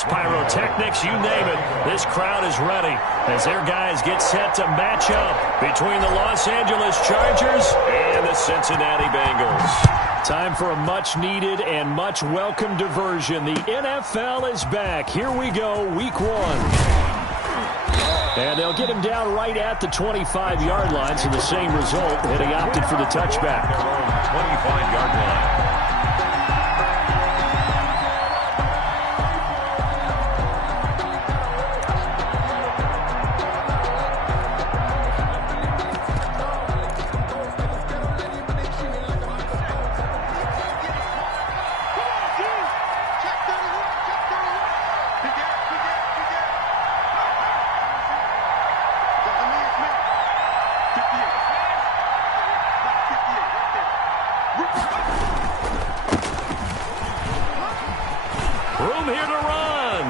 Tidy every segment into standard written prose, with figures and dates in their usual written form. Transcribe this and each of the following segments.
fireworks, pyrotechnics, you name it. This crowd is ready as their guys get set to match up between the Los Angeles Chargers and the Cincinnati Bengals. Time for a much-needed and much-welcome diversion. The NFL is back. Here we go, Week 1. And they'll get him down right at the 25-yard line, so the same result, and he opted for the touchback. 25-yard line. Room here to run.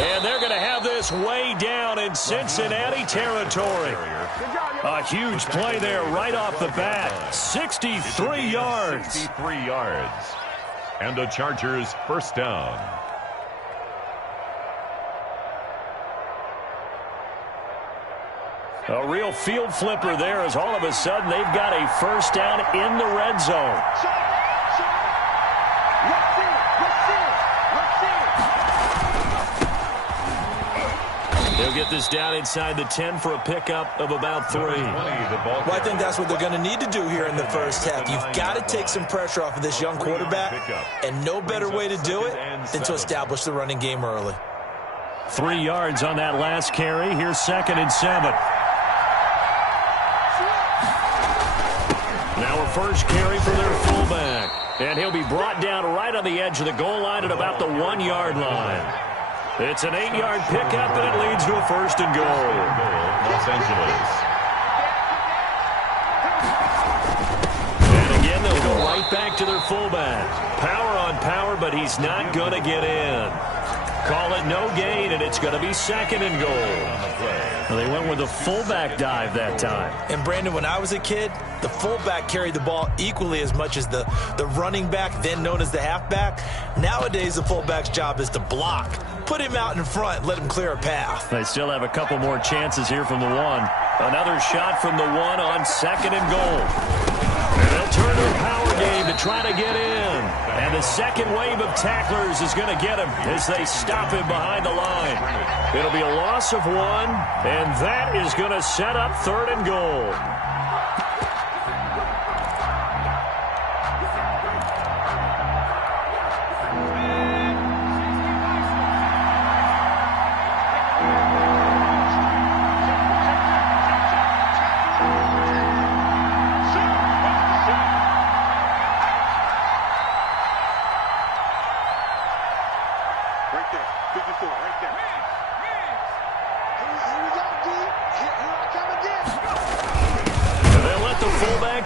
And they're going to have this way down in Cincinnati territory. A huge play there right off the bat. 63 yards. 63 yards. And the Chargers first down. A real field flipper there as all of a sudden they've got a first down in the red zone. They'll get this down inside the 10 for a pickup of about 3. Well, I think that's what they're going to need to do here in the first half. You've got to take some pressure off of this young quarterback, and no better way to do it than to establish the running game early. 3 yards on that last carry. Here's 2nd and 7. Now a first carry for their fullback. And he'll be brought down right on the edge of the goal line at about the 1-yard line. It's an 8-yard pickup, and it leads to a first and goal. Los Angeles. And again, they'll go right back to their fullback. Power on power, but he's not going to get in. Call it no gain, and it's going to be 2nd and goal. Well, they went with a fullback dive that time. And, Brandon, when I was a kid, the fullback carried the ball equally as much as the running back, then known as the halfback. Nowadays, the fullback's job is to block. Put him out in front, let him clear a path. They still have a couple more chances here from the 1. Another shot from the 1 on 2nd and goal. And they'll turn to a power game to try to get in. And the second wave of tacklers is going to get him as they stop him behind the line. It'll be a loss of 1, and that is going to set up 3rd and goal.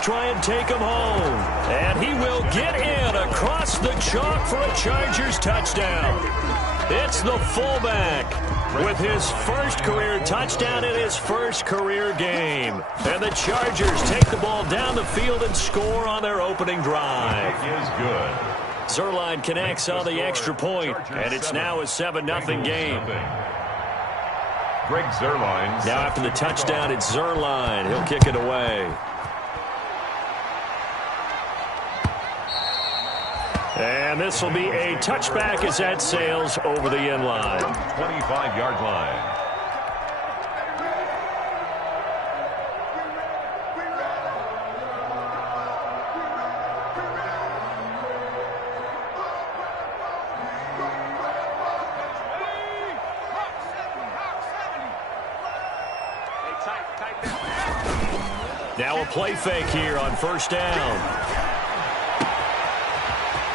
Try and take him home. And he will get in across the chalk for a Chargers touchdown. It's the fullback with his first career touchdown in his first career game. And the Chargers take the ball down the field and score on their opening drive. It is good. Zuerlein connects on the extra point, and it's now a 7-0 game. Greg Zuerlein. Now after the touchdown, it's Zuerlein. He'll kick it away. And this will be a touchback as that sails over the end line. 25-yard line. Now a play fake here on first down.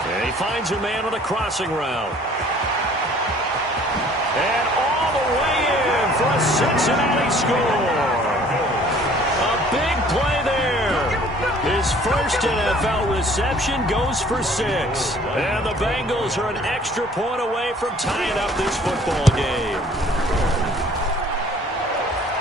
And he finds a man on a crossing route. And all the way in for a Cincinnati score. A big play there. His first NFL reception goes for 6. And the Bengals are an extra point away from tying up this football game.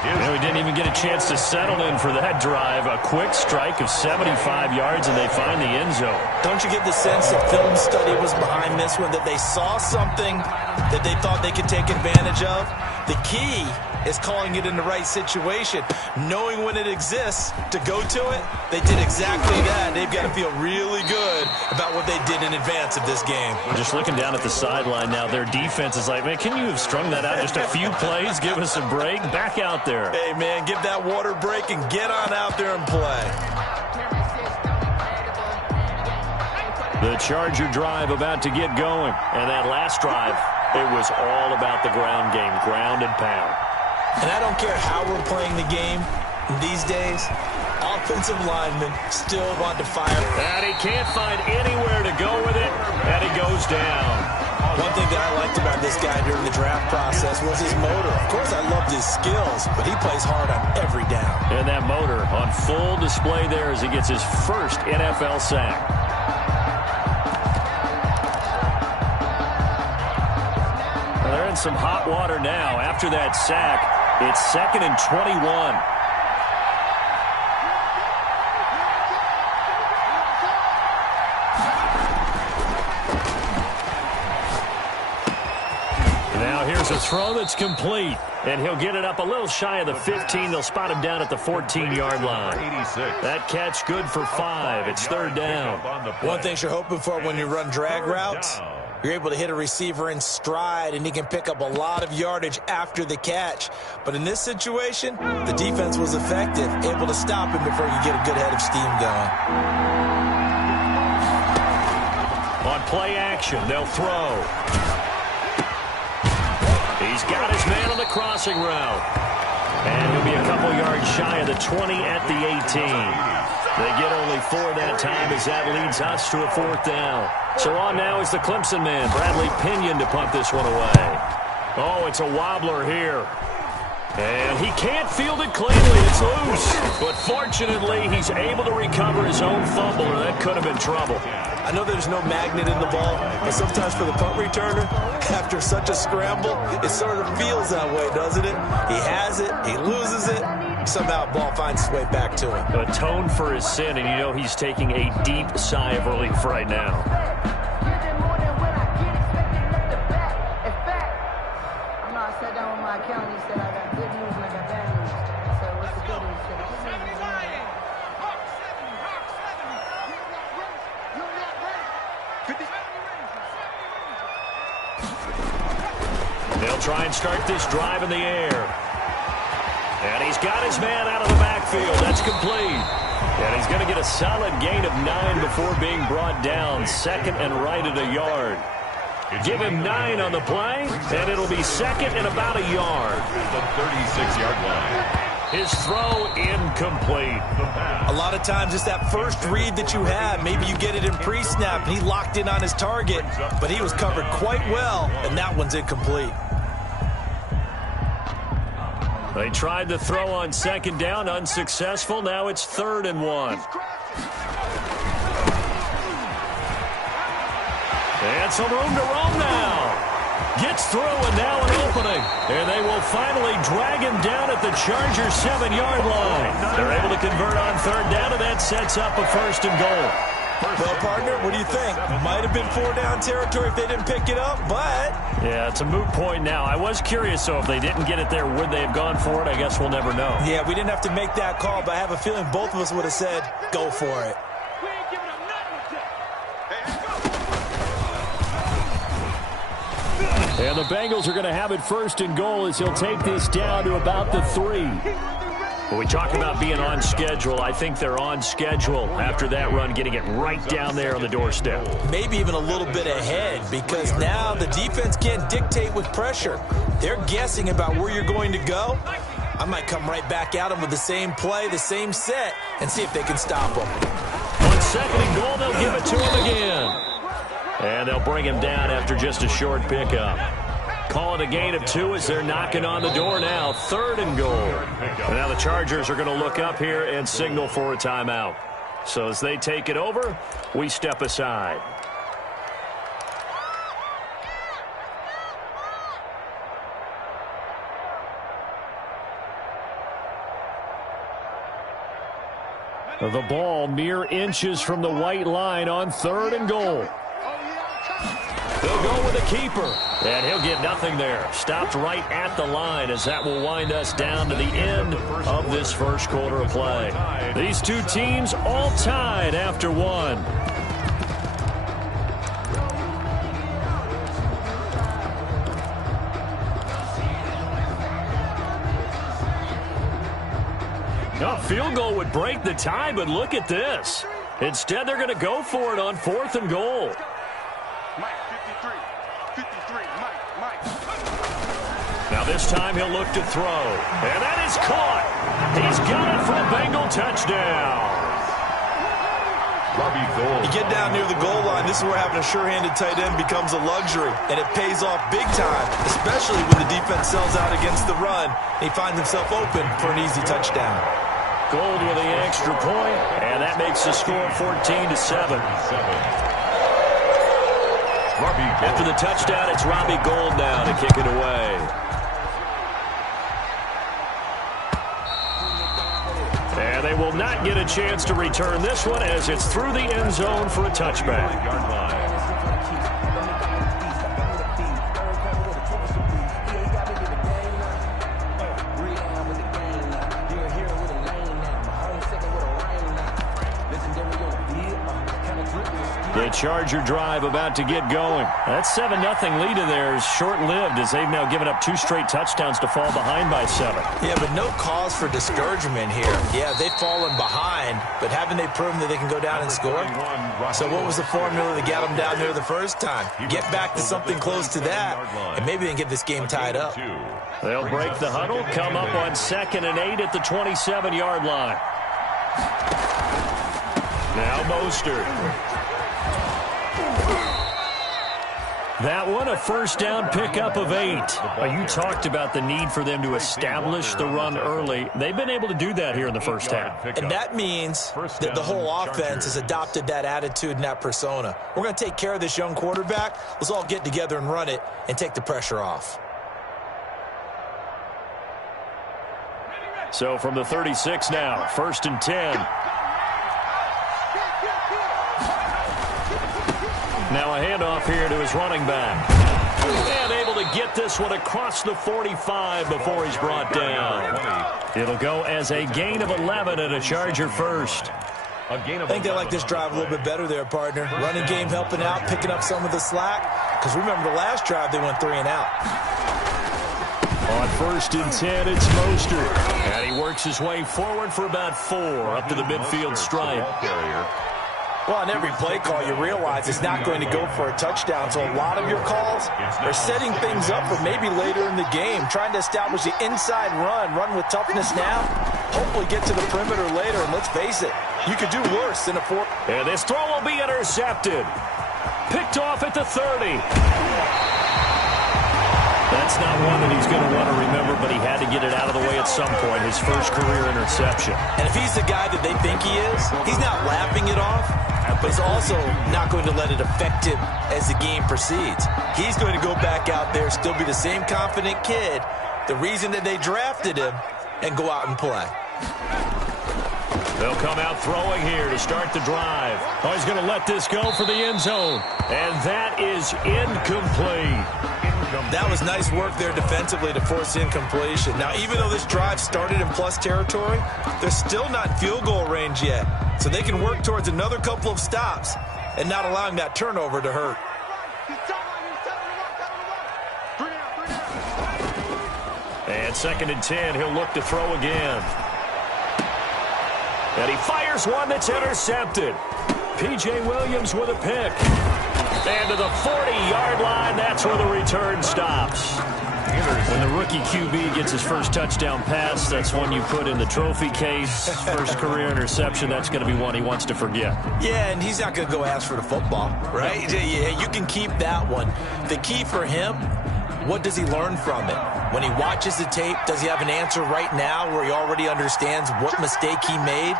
We didn't even get a chance to settle in for that drive. A quick strike of 75 yards, and they find the end zone. Don't you get the sense that film study was behind this one, that they saw something that they thought they could take advantage of? The key is calling it in the right situation, knowing when it exists to go to it. They did exactly that. They've got to feel really good about what they did in advance of this game. Just looking down at the sideline now, their defense is like, man, can you have strung that out just a few plays? Give us a break. Back out there. Hey, man, give that water break and get on out there and play. The Charger drive about to get going. And that last drive, it was all about the ground game, ground and pound. And I don't care how we're playing the game these days, offensive linemen still want to fire. And he can't find anywhere to go with it, and he goes down. One thing that I liked about this guy during the draft process was his motor. Of course, I loved his skills, but he plays hard on every down. And that motor on full display there as he gets his first NFL sack. Well, they're in some hot water now. After that sack, it's 2nd and 21. Now here's a throw that's complete, and he'll get it up a little shy of the 15. They'll spot him down at the 14-yard line. That catch good for 5. It's 3rd down. One thing you're hoping for when you run drag routes, you're able to hit a receiver in stride, and he can pick up a lot of yardage after the catch. But in this situation, the defense was effective, able to stop him before you get a good head of steam going. On play action, they'll throw. He's got his man on the crossing route. And he'll be a couple yards shy of the 20 at the 18. They get only 4 that time as that leads us to a 4th down. So on now is the Clemson man, Bradley Pinion, to punt this one away. Oh, it's a wobbler here. And he can't field it cleanly. It's loose. But fortunately, he's able to recover his own fumble, or that could have been trouble. I know there's no magnet in the ball, but sometimes for the punt returner, after such a scramble, it sort of feels that way, doesn't it? He has it, he loses it, somehow the ball finds its way back to him. Atone for his sin, and you know he's taking a deep sigh of relief right now. They'll try and start this drive in the air. And he's got his man out of the backfield. That's complete. And he's going to get a solid gain of 9 before being brought down. 2nd and right at a yard. Give him 9 on the play, and it'll be 2nd and about a yard. The 36-yard line. His throw incomplete. A lot of times it's that first read that you have. Maybe you get it in pre-snap, and he locked in on his target, but he was covered quite well, and that one's incomplete. They tried the throw on 2nd down, unsuccessful. Now it's 3rd and 1. And some room to roam now. Gets through, and now an opening. And they will finally drag him down at the Chargers' 7-yard line. They're able to convert on 3rd down, and that sets up a 1st and goal. Well, partner, what do you think? Might have been 4-down territory if they didn't pick it up, but... Yeah, it's a moot point now. I was curious, so if they didn't get it there, would they have gone for it? I guess we'll never know. Yeah, we didn't have to make that call, but I have a feeling both of us would have said, go for it. And the Bengals are going to have it 1st and goal as he'll take this down to about the 3. When we talk about being on schedule, I think they're on schedule after that run, getting it right down there on the doorstep. Maybe even a little bit ahead, because now the defense can't dictate with pressure. They're guessing about where you're going to go. I might come right back at them with the same play, the same set, and see if they can stop them. On 2nd and goal, they'll give it to him again. And they'll bring him down after just a short pickup. Call it a gain of 2 as they're knocking on the door now. 3rd and goal. And now the Chargers are going to look up here and signal for a timeout. So as they take it over, we step aside. The ball mere inches from the white line on 3rd and goal. They'll go with a keeper, and he'll get nothing there. Stopped right at the line as that will wind us down to the end of this first quarter of play. These two teams all tied after one. A field goal would break the tie, but look at this. Instead, they're going to go for it on 4th and goal. Mike, 53, Mike. Now this time he'll look to throw. And that is caught. He's got it for a Bengal touchdown. You get down near the goal line, this is where having a sure-handed tight end becomes a luxury, and it pays off big time, especially when the defense sells out against the run. He finds himself open for an easy touchdown. Gold with the extra point, and that makes the score 14-7. After the touchdown, it's Robbie Gould now to kick it away. And they will not get a chance to return this one as it's through the end zone for a touchback. The Charger drive about to get going. That 7-0 lead of theirs short-lived as they've now given up 2 straight touchdowns to fall behind by 7. Yeah, but no cause for discouragement here. Yeah, they've fallen behind, but haven't they proven that they can go down and score? So what was the formula that got them down there the first time? Get back to something close to that, and maybe they can get this game tied up. They'll break the huddle, come up on 2nd and 8 at the 27-yard line. Now Mostert. That one, a first down pickup of 8. You talked about the need for them to establish the run early. They've been able to do that here in the first half. And that means that the whole offense has adopted that attitude and that persona. We're going to take care of this young quarterback. Let's all get together and run it and take the pressure off. So from the 36 now, 1st and 10. Now a handoff here to his running back. And able to get this one across the 45 before he's brought down. It'll go as a gain of 11 and a Charger first. I think they like this drive a little bit better there, partner. Running game helping out, picking up some of the slack. Because remember the last drive, they went 3 and out. On 1st and 10, it's Mostert. And he works his way forward for about 4 up to the midfield stripe. Well, on every play call, you realize it's not going to go for a touchdown. So a lot of your calls are setting things up for maybe later in the game, trying to establish the inside run with toughness now, hopefully get to the perimeter later. And let's face it, you could do worse than a 4. And this throw will be intercepted. Picked off at the 30. That's not one that he's going to want to remember, but he had to get it out of the way at some point, his first career interception. And if he's the guy that they think he is, he's not laughing it off, but he's also not going to let it affect him as the game proceeds. He's going to go back out there, still be the same confident kid, the reason that they drafted him, and go out and play. They'll come out throwing here to start the drive. Oh, he's going to let this go for the end zone. And that is incomplete. That was nice work there defensively to force incompletion. Now, even though this drive started in plus territory, they're still not in field goal range yet. So they can work towards another couple of stops and not allowing that turnover to hurt. And 2nd and 10, he'll look to throw again. And he fires one that's intercepted. P.J. Williams with a pick. And to the 40-yard line, that's where the return stops. When the rookie QB gets his first touchdown pass, that's one you put in the trophy case. First career interception, that's going to be one he wants to forget. Yeah, and he's not going to go ask for the football, right? Yeah, you can keep that one. The key for him, what does he learn from it? When he watches the tape, does he have an answer right now where he already understands what mistake he made?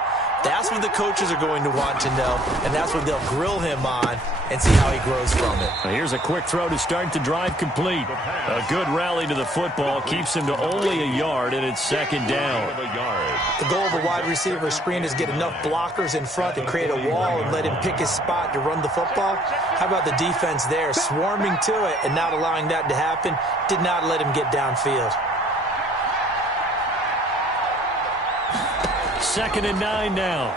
That's what the coaches are going to want to know, and that's what they'll grill him on and see how he grows from it. Here's a quick throw to start the drive complete. A good rally to the football keeps him to only a yard, and it's second down. The goal of a wide receiver screen is get enough blockers in front to create a wall and let him pick his spot to run the football. How about the defense there, swarming to it and not allowing that to happen? Did not let him get downfield. 2nd and 9 now.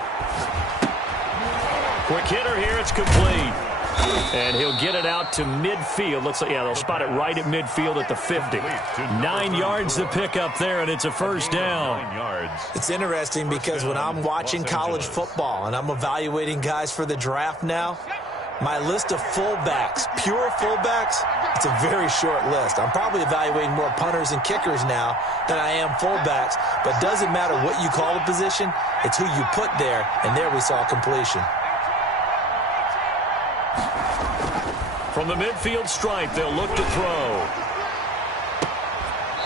Quick hitter here. It's complete. And he'll get it out to midfield. Looks like, yeah, they'll spot it right at midfield at the 50. 9 yards to pick up there, and it's a first down. It's interesting because when I'm watching college football and I'm evaluating guys for the draft now, my list of fullbacks, pure fullbacks, it's a very short list. I'm probably evaluating more punters and kickers now than I am fullbacks, but it doesn't matter what you call the position, it's who you put there, and there we saw completion. From the midfield stripe, they'll look to throw.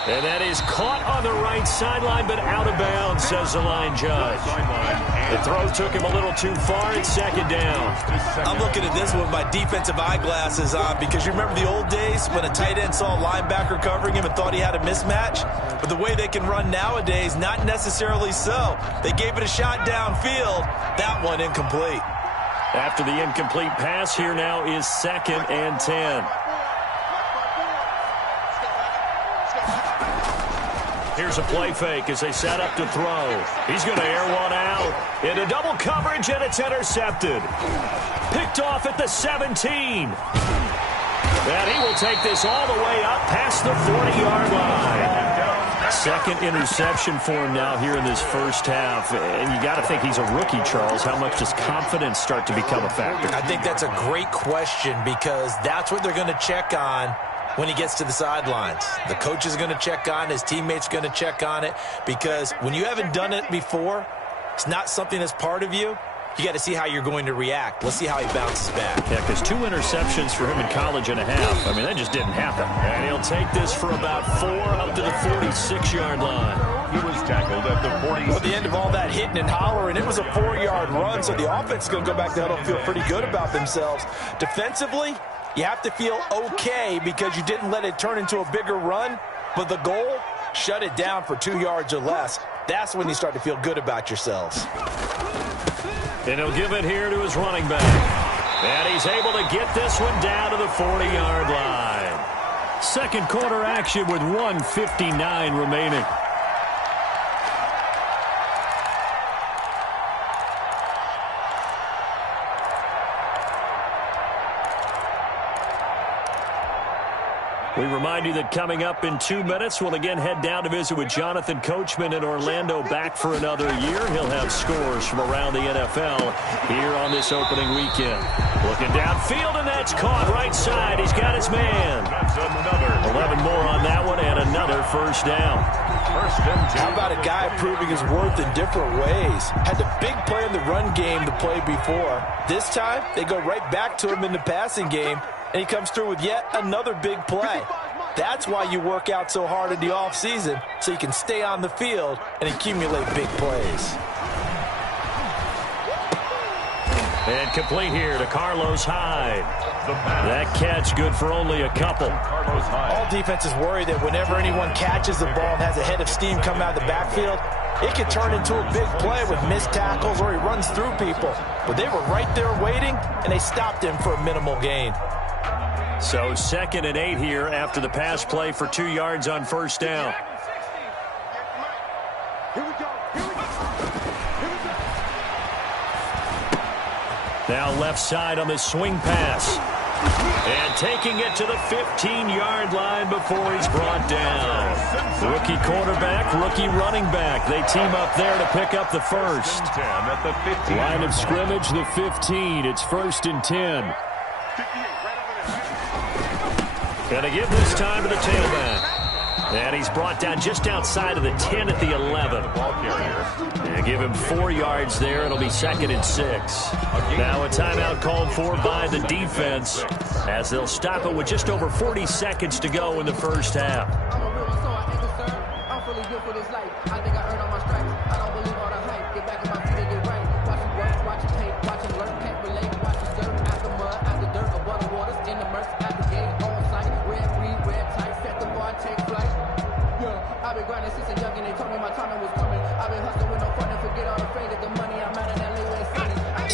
And that is caught on the right sideline, but out of bounds, says the line judge. The throw took him a little too far. It's second down. I'm looking at this with my defensive eyeglasses on because you remember the old days when a tight end saw a linebacker covering him and thought he had a mismatch? But the way they can run nowadays, not necessarily so. They gave it a shot downfield. That one incomplete. After the incomplete pass, here now is 2nd and 10. Here's a play fake as they set up to throw. He's going to air one out. Into double coverage, and it's intercepted. Picked off at the 17. And he will take this all the way up past the 40-yard line. 2nd interception for him now here in this first half. And you got to think he's a rookie, Charles. How much does confidence start to become a factor? I think that's a great question because that's what they're going to check on when he gets to the sidelines. The coach is going to check on, his teammates are going to check on it, because when you haven't done it before, it's not something that's part of you. You got to see how you're going to react. Let's see how he bounces back. Yeah, because 2 interceptions for him in college and a half. I mean, that just didn't happen. And he'll take this for about 4 up to the 46-yard line. He was tackled at the 40. At the end of all that hitting and hollering, it was a 4-yard run, so the offense is going to go back to huddle and feel pretty good about themselves. Defensively, you have to feel okay because you didn't let it turn into a bigger run, but the goal, shut it down for 2 yards or less. That's when you start to feel good about yourselves. And he'll give it here to his running back. And he's able to get this one down to the 40-yard line. Second quarter action with 1:59 remaining. We remind you that coming up in 2 minutes, we'll again head down to visit with Jonathan Coachman in Orlando, back for another year. He'll have scores from around the NFL here on this opening weekend. Looking downfield, and that's caught right side. He's got his man. That's another. 11 more on that one, and another first down. First and 10. How about a guy proving his worth in different ways? Had the big play in the run game to play before. This time, they go right back to him in the passing game, and he comes through with yet another big play. That's why you work out so hard in the offseason, so you can stay on the field and accumulate big plays. And complete here to Carlos Hyde. That catch good for only a couple. All defenses worry that whenever anyone catches the ball and has a head of steam coming out of the backfield, it can turn into a big play with missed tackles or he runs through people. But they were right there waiting, and they stopped him for a minimal gain. So 2nd and 8 here after the pass play for 2 yards on first down. Now left side on this swing pass. And taking it to the 15-yard line before he's brought down. Rookie quarterback, rookie running back. They team up there to pick up the first. Line of scrimmage, the 15. It's 1st and 10. Going to give this time to the tailback. And he's brought down just outside of the 10 at the 11. And give him 4 yards there. It'll be 2nd and 6. Now a timeout called for by the defense as they'll stop it with just over 40 seconds to go in the first half. I'm feeling good for this life. I think I earned all my stripes. I don't believe all the hype. Get back on my feet and get right.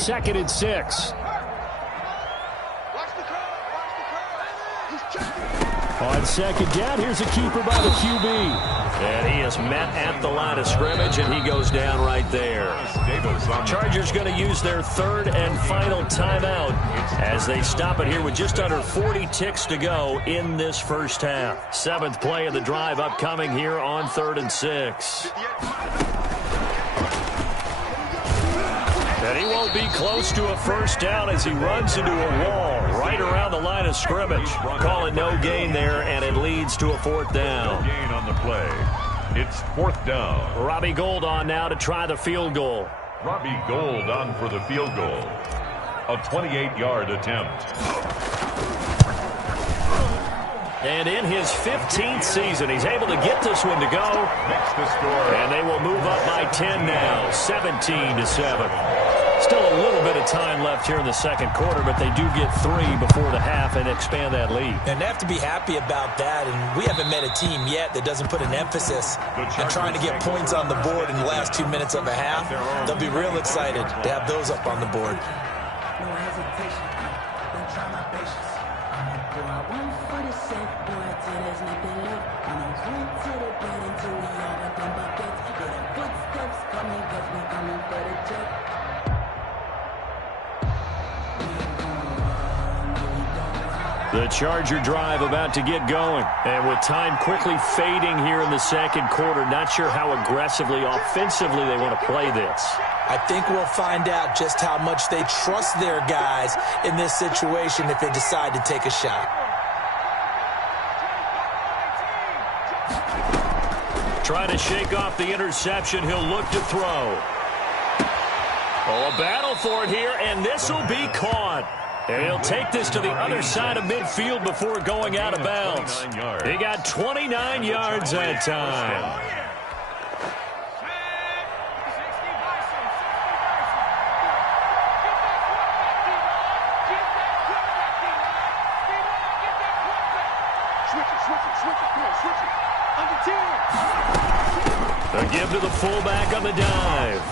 2nd and 6. On 2nd down, here's a keeper by the QB. And he is met at the line of scrimmage, and he goes down right there. Chargers going to use their 3rd and final timeout as they stop it here with just under 40 ticks to go in this first half. 7th play of the drive upcoming here on 3rd and 6. And he won't be close to a first down as he runs into a wall right around the line of scrimmage. Call it no gain there, and it leads to a 4th down. No gain on the play. It's 4th down. Robbie Gould on now to try the field goal. Robbie Gould on for the field goal. A 28-yard attempt. And in his 15th season, he's able to get this one to go. Makes the score. And they will move up by 10 now, 17-7. Still a little bit of time left here in the second quarter, but they do get 3 before the half and expand that lead. And they have to be happy about that, and we haven't met a team yet that doesn't put an emphasis on trying to get points on the board in the last 2 minutes of a half. They'll be real excited to have those up on the board. The Charger drive about to get going. And with time quickly fading here in the second quarter, not sure how aggressively, offensively they want to play this. I think we'll find out just how much they trust their guys in this situation if they decide to take a shot. Trying to shake off the interception. He'll look to throw. Oh, a battle for it here, and this will be caught. And he'll take this to the other side of midfield before going out of bounds. He got 29 yards that time. A give to the fullback on the dive.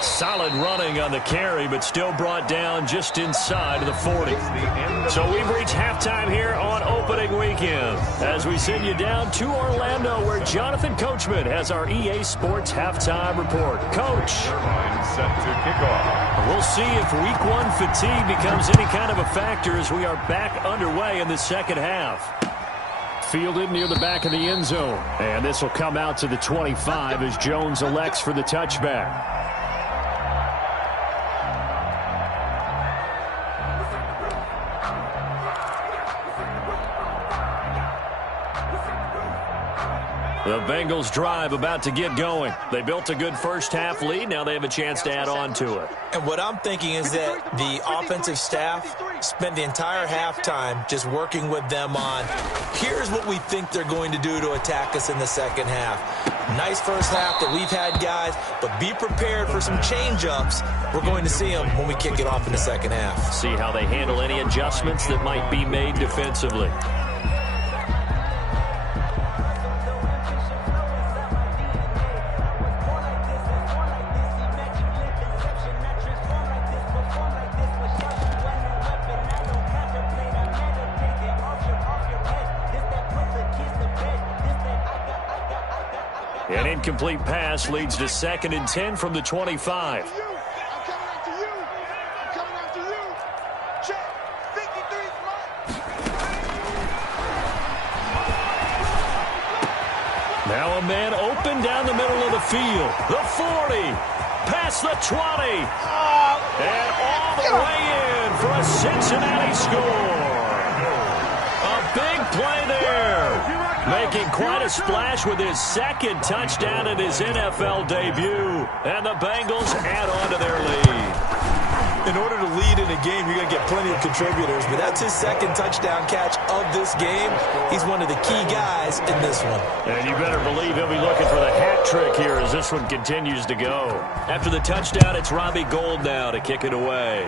Solid running on the carry, but still brought down just inside of the 40. So we've reached halftime here on opening weekend as we send you down to Orlando, where Jonathan Coachman has our EA Sports halftime report. Coach. Set to kick off. We'll see if week 1 fatigue becomes any kind of a factor as we are back underway in the second half. Fielded near the back of the end zone. And this will come out to the 25 as Jones elects for the touchback. The Bengals drive about to get going. They built a good first half lead. Now they have a chance to add on to it. And what I'm thinking is that the offensive staff spent the entire halftime just working with them on, here's what we think they're going to do to attack us in the second half. Nice first half that we've had, guys, but be prepared for some change-ups. We're going to see them when we kick it off in the second half. See how they handle any adjustments that might be made defensively. An incomplete pass leads to 2nd and 10 from the 25. Now a man open down the middle of the field. The 40, past the 20, and all the way in for a Cincinnati score. A big play there. Making quite a splash with his 2nd touchdown in his NFL debut. And the Bengals add on to their lead. In order to lead in a game, you're going to get plenty of contributors, but that's his 2nd touchdown catch of this game. He's one of the key guys in this one. And you better believe he'll be looking for the hat trick here as this one continues to go. After the touchdown, it's Robbie Gould now to kick it away.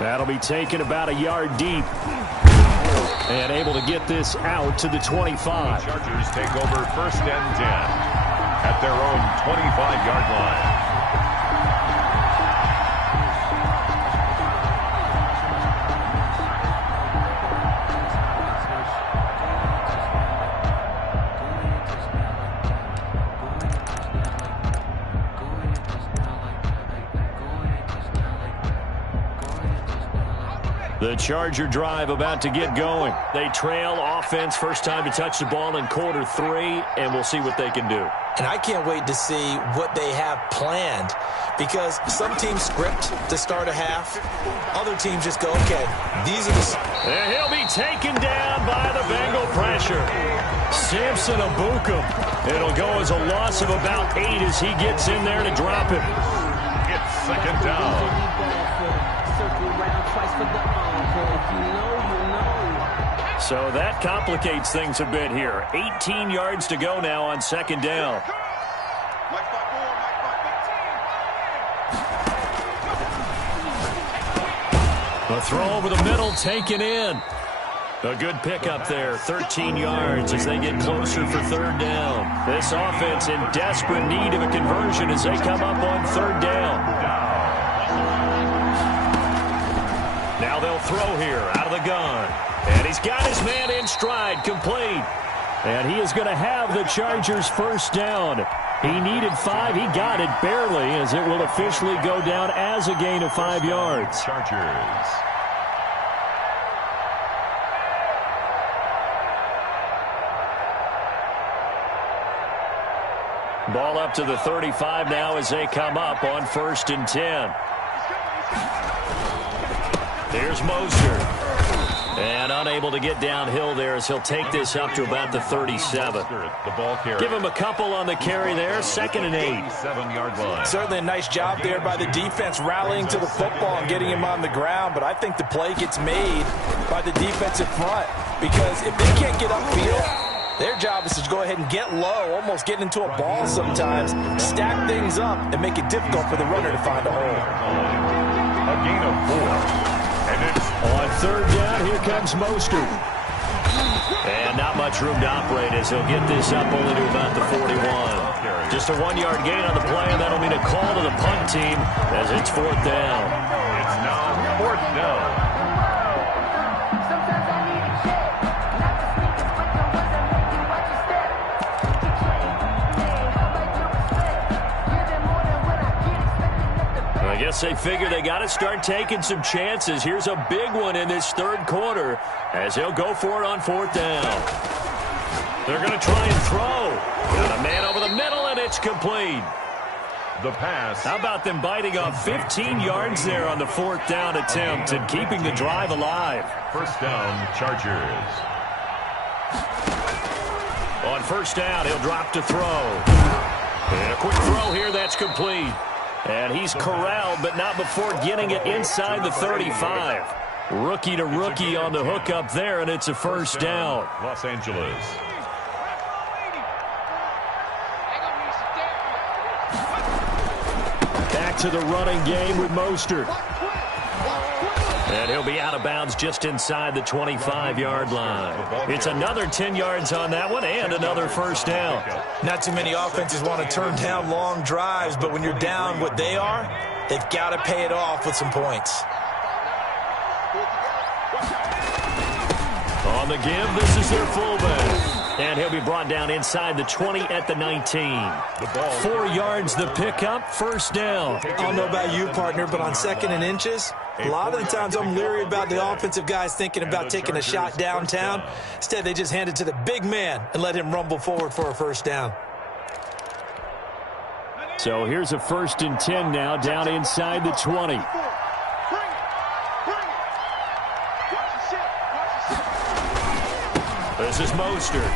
That'll be taken about a yard deep. And able to get this out to the 25. The Chargers take over 1st and 10 at their own 25-yard line. The Charger drive about to get going. They trail offense, first time to touch the ball in quarter 3, and we'll see what they can do. And I can't wait to see what they have planned, because some teams script to start a half. Other teams just go, okay, these are the... And he'll be taken down by the Bengal pressure. Samson Abukum. It'll go as a loss of about 8 as he gets in there to drop it. It's second down. So that complicates things a bit here. 18 yards to go now on second down. A throw over the middle taken in. A good pickup there, 13 yards as they get closer for third down. This offense in desperate need of a conversion as they come up on third down. Now they'll throw here out of the gun. And he's got his man in stride, complete. And he is going to have the Chargers first down. He needed 5. He got it barely as it will officially go down as a gain of 5 yards. Chargers. Ball up to the 35 now as they come up on 1st and 10. Here's Moser. And unable to get downhill there as he'll take this up to about the 37. Give him a couple on the carry there. 2nd and 8. 7-yard line. Certainly a nice job there by the defense rallying to the football and getting him on the ground. But I think the play gets made by the defensive front, because if they can't get upfield, their job is to go ahead and get low, almost get into a ball sometimes, stack things up, and make it difficult for the runner to find a hole. A gain of 4. And it's on third down, here comes Mostert. And not much room to operate as he'll get this up only to about the 41. Just a 1-yard gain on the play, and that'll mean a call to the punt team as it's 4th down. It's now 4th down. I guess they figure they got to start taking some chances. Here's a big one in this third quarter as they'll go for it on 4th down. They're going to try and throw. Got a man over the middle, and it's complete. The pass. How about them biting off 15 yards there on the 4th down attempt and keeping the drive alive? First down, Chargers. On 1st down, he'll drop to throw. And a quick throw here, that's complete. And he's corralled, but not before getting it inside the 35. Rookie to rookie on the hook up there, and it's a first down. Los Angeles. Back to the running game with Mostert. And he'll be out of bounds just inside the 25-yard line. It's another 10 yards on that one and another first down. Not too many offenses want to turn down long drives, but when you're down what they are, they've got to pay it off with some points. On the give, this is their fullback. And he'll be brought down inside the 20 at the 19. 4 yards the pickup, first down. I don't know about you, partner, but on 2nd and inches, a lot of the times I'm leery about the offensive guys thinking about taking a shot downtown. Instead, they just hand it to the big man and let him rumble forward for a first down. So here's a 1st and 10 now, down inside the 20. This is Mostert.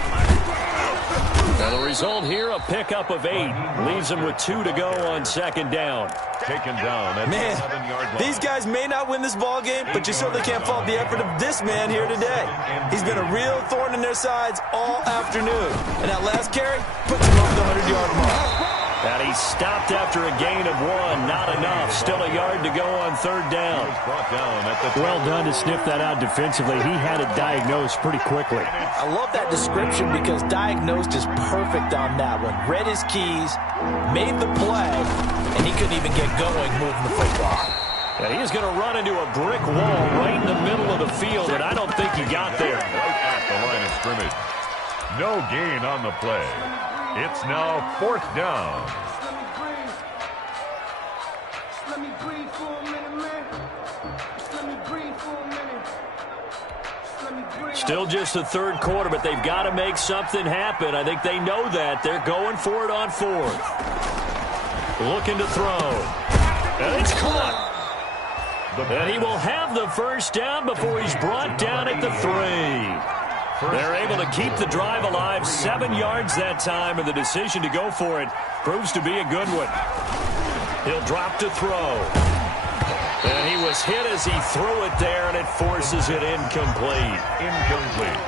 Now the result here, a pickup of 8. Leaves him with 2 to go on 2nd down. Taken down at the 7-yard line. These guys may not win this ball game, but you certainly can't fault the effort of this man here today. He's been a real thorn in their sides all afternoon. And that last carry puts him over the 100-yard mark. And he stopped after a gain of 1. Not enough. Still a yard to go on 3rd down. Well done to sniff that out defensively. He had it diagnosed pretty quickly. I love that description because diagnosed is perfect on that one. Read his keys, made the play, and he couldn't even get going moving the football. And he's going to run into a brick wall right in the middle of the field, and I don't think he got there. Right at the line of scrimmage. No gain on the play. It's now 4th down. Let me breathe for a minute, man. Let me breathe for a minute. Still just the third quarter, but they've got to make something happen. I think they know that. They're going for it on fourth. Looking to throw. And it's caught. And he will have the first down before he's brought down at the 3. They're able to keep the drive alive, 7 yards that time, and the decision to go for it proves to be a good one. He'll drop to throw. And he was hit as he threw it there, and it forces it incomplete. Incomplete.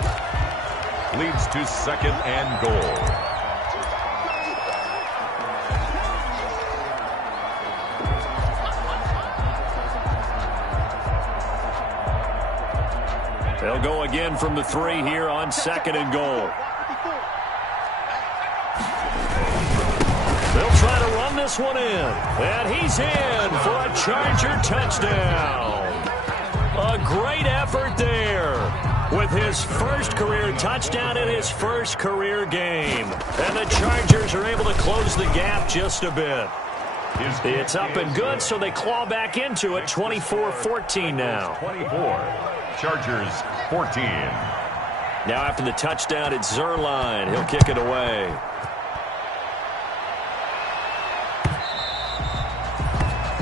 Leads to second and goal. They'll go again from the 3 here on second and goal. They'll try to run this one in. And he's in for a Charger touchdown. A great effort there with his first career touchdown in his first career game. And the Chargers are able to close the gap just a bit. It's up and good, so they claw back into it. 24-14 now. 24. Chargers 14. Now after the touchdown, it's Zerline. He'll kick it away.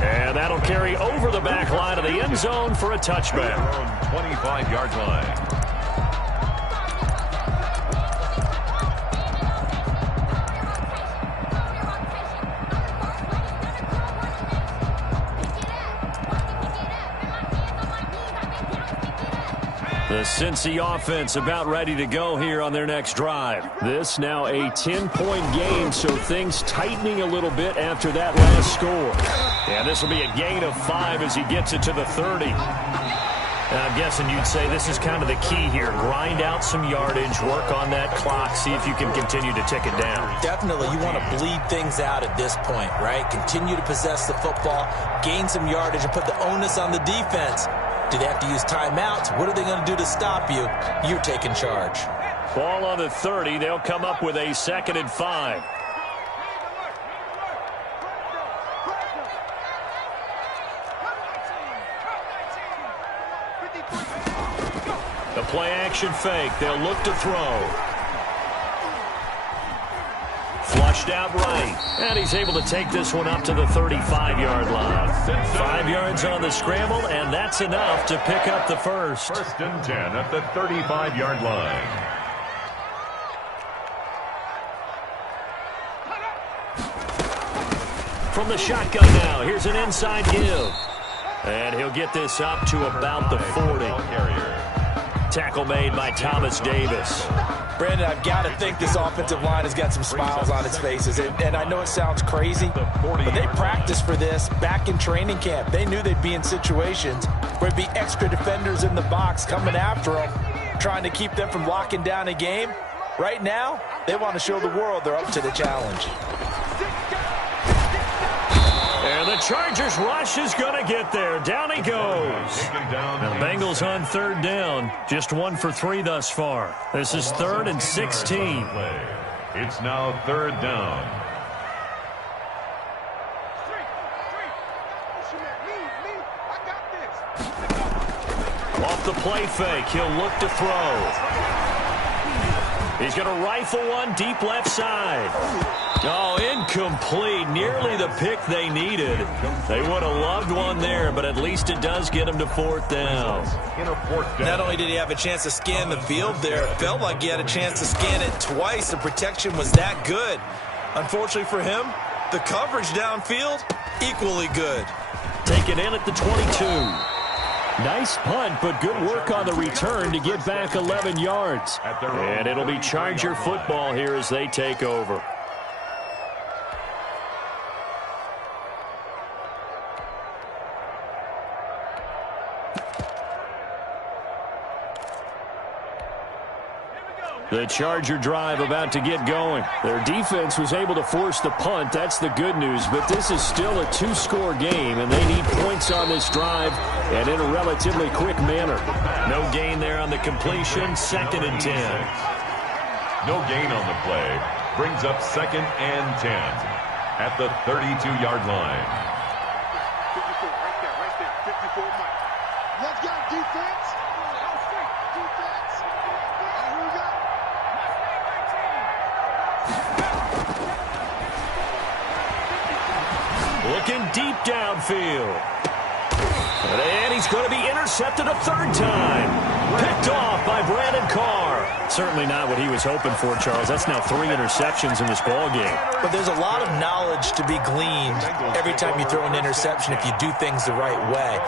And that'll carry over the back line of the end zone for a touchback. 25-yard line. The Cincy offense about ready to go here on their next drive. This now a 10-point game, so things tightening a little bit after that last score. And this will be a gain of 5 as he gets it to the 30. And I'm guessing you'd say this is kind of the key here. Grind out some yardage, work on that clock, see if you can continue to tick it down. Definitely, you want to bleed things out at this point, right? Continue to possess the football, gain some yardage, and put the onus on the defense. Do they have to use timeouts? What are they going to do to stop you? You're taking charge. Ball on the 30. They'll come up with a 2nd and 5. The play action fake. They'll look to throw. Flushed out right. And he's able to take this one up to the 35-yard line. 5 yards on the scramble, and that's enough to pick up the first. 1st and 10 at the 35-yard line. From the shotgun now, here's an inside give. And he'll get this up to about the 40. Tackle made by Thomas Davis. Brandon, I've got to think this offensive line has got some smiles on its faces. And I know it sounds crazy, but they practiced for this back in training camp. They knew they'd be in situations where there'd be extra defenders in the box coming after them, trying to keep them from locking down a game. Right now, they want to show the world they're up to the challenge. And the Chargers rush is going to get there. Down he goes. And the Bengals on 3rd down. Just 1 for 3 thus far. This is 3rd and 16. It's now 3rd down. Off the play fake, he'll look to throw. He's going to rifle one deep left side. Oh, incomplete. Nearly the pick they needed. They would have loved one there, but at least it does get him to 4th down. Not only did he have a chance to scan the field there, it felt like he had a chance to scan it twice. The protection was that good. Unfortunately for him, the coverage downfield, equally good. Taken in at the 22. Nice punt, but good work on the return to get back 11 yards. And it'll be Charger football here as they take over. The Charger drive about to get going. Their defense was able to force the punt. That's the good news. But this is still a 2-score game, and they need points on this drive and in a relatively quick manner. No gain there on the completion. 2nd and 10. No gain on the play. Brings up 2nd and 10 at the 32-yard line. 54, right there, 54, Mike. Let's go, defense. looking deep downfield. And he's going to be intercepted a third time. Picked off by Brandon Carr. Certainly not what he was hoping for, Charles. That's now 3 interceptions in this ball game. But there's a lot of knowledge to be gleaned every time you throw an interception if you do things the right way.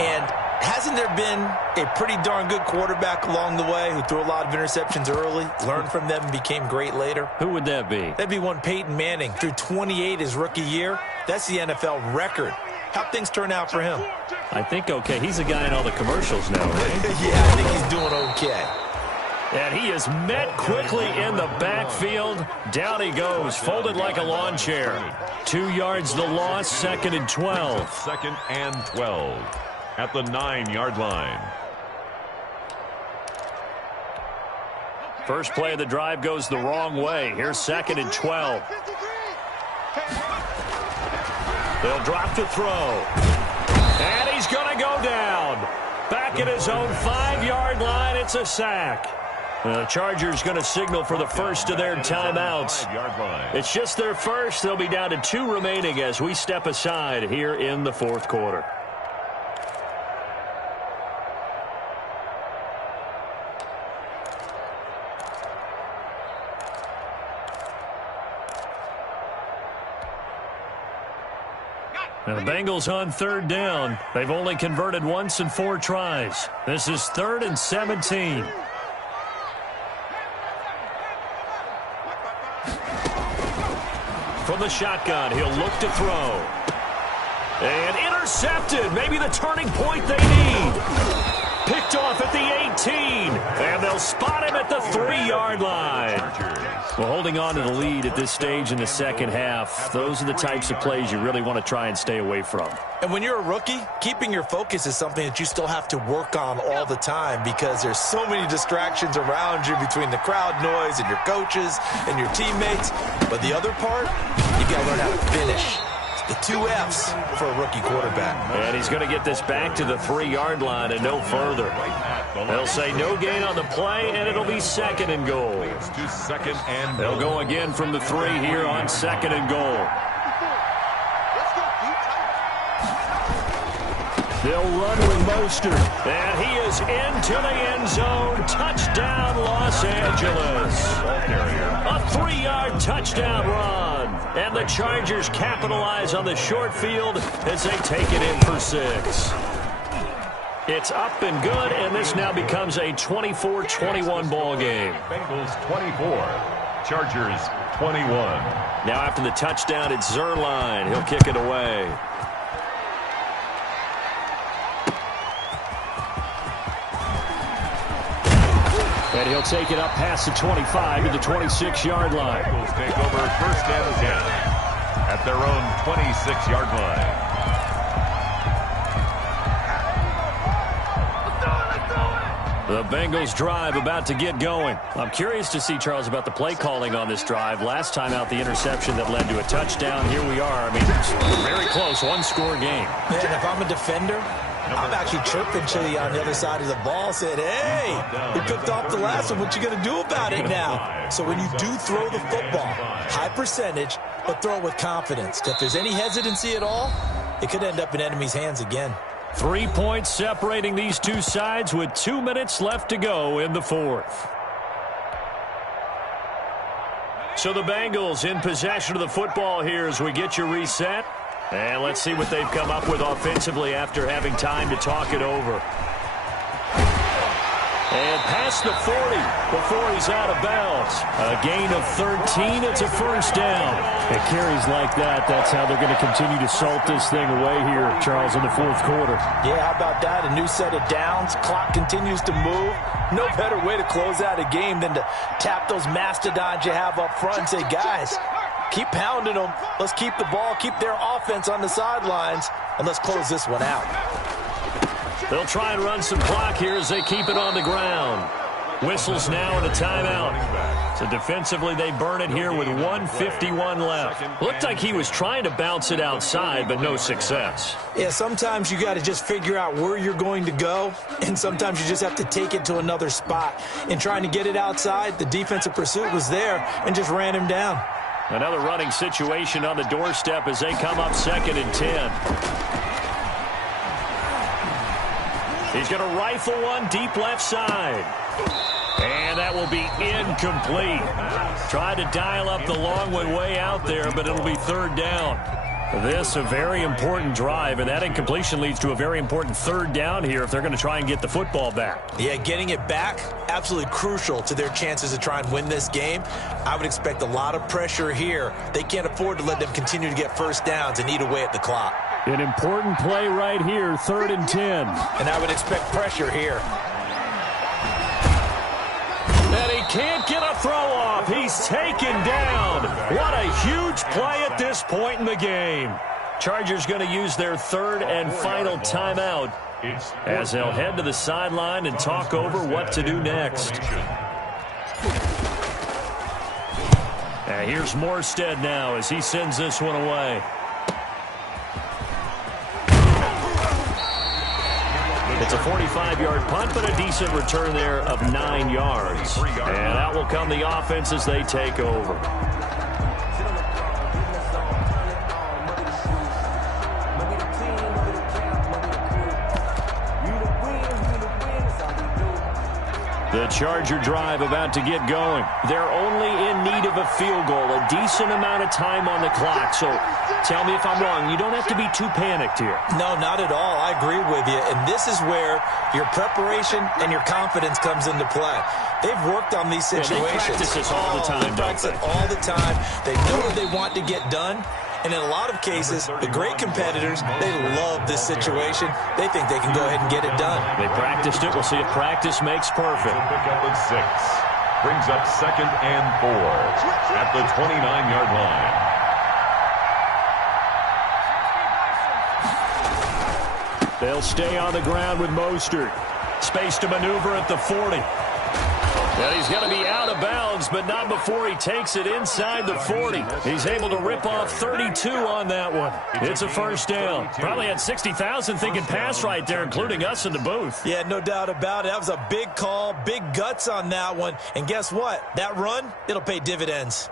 And hasn't there been a pretty darn good quarterback along the way who threw a lot of interceptions early, learned from them, and became great later? Who would that be? That'd be one Peyton Manning. Threw 28 his rookie year. That's the NFL record. How'd things turn out for him? I think okay. He's a guy in all the commercials now, right? Yeah, I think he's doing okay. And he is met quickly in the backfield. Down he goes, folded like a lawn chair. 2 yards the loss, 2nd and 12. 2nd and 12 at the 9-yard line. First play of the drive goes the wrong way. Here's 2nd and 12. They'll drop to throw. And he's going to go down. Back at his own 5-yard line, it's a sack. The Chargers going to signal for the first of their timeouts. It's just their first. They'll be down to 2 remaining as we step aside here in the 4th quarter. Now the Bengals on 3rd down. They've only converted once in 4 tries. This is 3rd and 17. From the shotgun, he'll look to throw. And intercepted. Maybe the turning point they need. Picked off at the 18. And they'll spot him at the 3-yard line. Well, holding on to the lead at this stage in the second half, those are the types of plays you really want to try and stay away from. And when you're a rookie, keeping your focus is something that you still have to work on all the time because there's so many distractions around you between the crowd noise and your coaches and your teammates. But the other part, you got to learn how to finish. The 2 F's for a rookie quarterback. And he's going to get this back to the 3-yard line and no further. They'll say no gain on the play, and it'll be 2nd and goal. They'll go again from the 3 here on 2nd and goal. They'll run with Mostert, and he is into the end zone. Touchdown, Los Angeles. A 3-yard touchdown run. And the Chargers capitalize on the short field as they take it in for 6. It's up and good, and this now becomes a 24-21 ball game. Bengals 24, Chargers 21. Now after the touchdown, it's Zerline. He'll kick it away. And he'll take it up past the 25 to the 26-yard line. Bengals take over 1st and 10 at their own 26-yard line. The Bengals drive about to get going. I'm curious to see, Charles, about the play calling on this drive. Last time out, the interception that led to a touchdown. Here we are. I mean, it's very close, 1-score game. Man, if I'm a defender, I'm actually chirping to you on the other side of the ball, saying, hey, you picked off the last one. What you going to do about it now? So when you do throw the football, high percentage, but throw it with confidence. If there's any hesitancy at all, it could end up in enemy's hands again. 3 points separating these two sides with 2 minutes left to go in the 4th. So the Bengals in possession of the football here as we get you reset. And let's see what they've come up with offensively after having time to talk it over. And past the 40 before he's out of bounds. A gain of 13. It's a first down. It carries like that. That's how they're going to continue to salt this thing away here, Charles, in the 4th quarter. Yeah, how about that? A new set of downs. Clock continues to move. No better way to close out a game than to tap those mastodons you have up front and say, guys, keep pounding them. Let's keep the ball, keep their offense on the sidelines, and let's close this one out. They'll try and run some clock here as they keep it on the ground. Whistles now and a timeout. So defensively, they burn it here with 1:51 left. Looked like he was trying to bounce it outside, but no success. Yeah, sometimes you got to just figure out where you're going to go, and sometimes you just have to take it to another spot. In trying to get it outside, the defensive pursuit was there and just ran him down. Another running situation on the doorstep as they come up 2nd and 10. He's going to rifle one deep left side. And that will be incomplete. Tried to dial up the long one way out there, but it'll be 3rd down. This a very important drive, and that incompletion leads to a very important 3rd down here if they're going to try and get the football back. Yeah, getting it back, absolutely crucial to their chances to try and win this game. I would expect a lot of pressure here. They can't afford to let them continue to get 1st downs and eat away at the clock. An important play right here, 3rd and 10. And I would expect pressure here. And he can't get a throw off. He's taken down. What a huge play at this point in the game. Chargers going to use their 3rd and final timeout as they'll head to the sideline and talk over what to do next. And here's Morstead now as he sends this one away. It's a 45-yard punt, but a decent return there of 9 yards. And out will come the offense as they take over. The Charger drive about to get going. They're only in need of a field goal, a decent amount of time on the clock. So tell me if I'm wrong. You don't have to be too panicked here. No, not at all. I agree with you. And this is where your preparation and your confidence comes into play. They've worked on these situations. They practice this all the time. They practice it all the time. They know what they want to get done. And in a lot of cases, the great competitors, they love this situation. They think they can go ahead and get it done. They practiced it. We'll see if practice makes perfect. Pick up at 6. Brings up 2nd and 4 at the 29-yard line. They'll stay on the ground with Mostert. Space to maneuver at the 40. And he's going to be out of bounds, but not before he takes it inside the 40. He's able to rip off 32 on that one. It's a 1st down. Probably had 60,000 thinking pass right there, including us in the booth. Yeah, no doubt about it. That was a big call, big guts on that one. And guess what? That run, it'll pay dividends.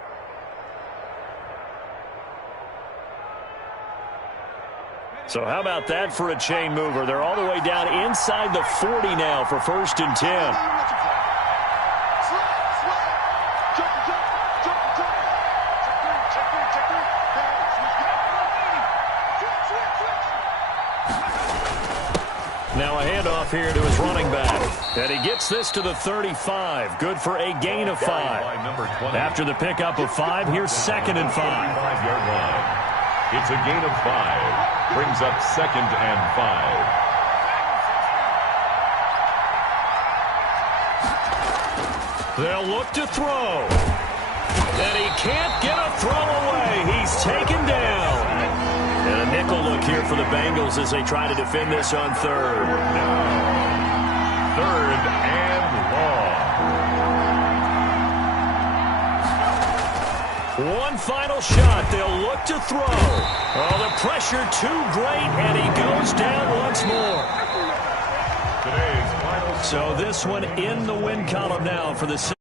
So how about that for a chain mover? They're all the way down inside the 40 now for 1st and 10. Now a handoff here to his running back. And he gets this to the 35. Good for a gain of 5. After the pickup of 5, here's 2nd and 5. 5-yard line. It's a gain of 5. Brings up 2nd and 5. They'll look to throw. And he can't get a throw away. He's taken down. And a nickel look here for the Bengals as they try to defend this on 3rd. 3rd and long. One final shot. They'll look to throw. Oh, the pressure too great, and he goes down once more. Today's final. So this one in the win column now for the